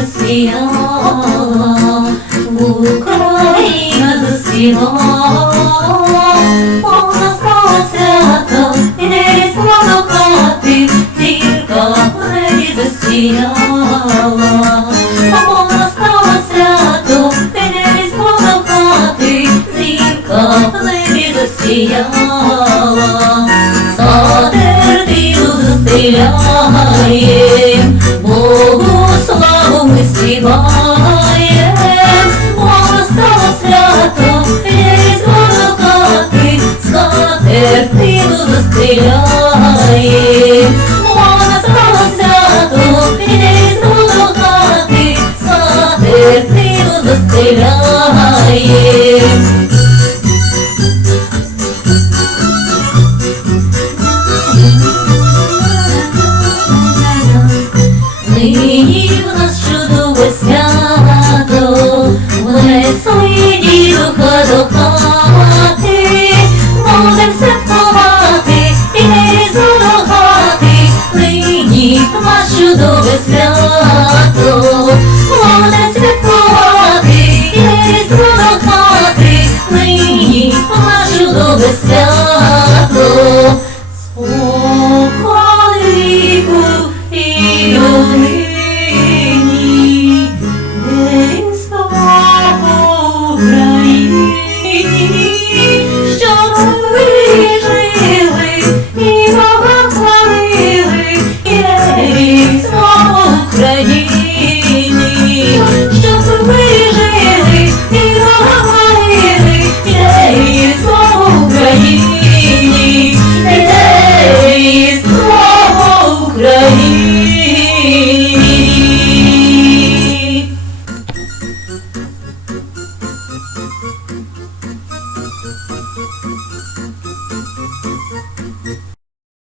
засіяла, Україна заспівала, повна стала свято, і не рісло до хати, зірка в небі засіяла, повна стала свято, і не рісло до хати, зірка засіяла, Богу славу ми співаєм, Бога свято, різдво до хати, Скатертину застеляєм, Бога стало свято, різдво до хати, Скатертину застеляєм. Нині чудове свято, Молода святкувати, єсть продохати, нині, а чудове свято.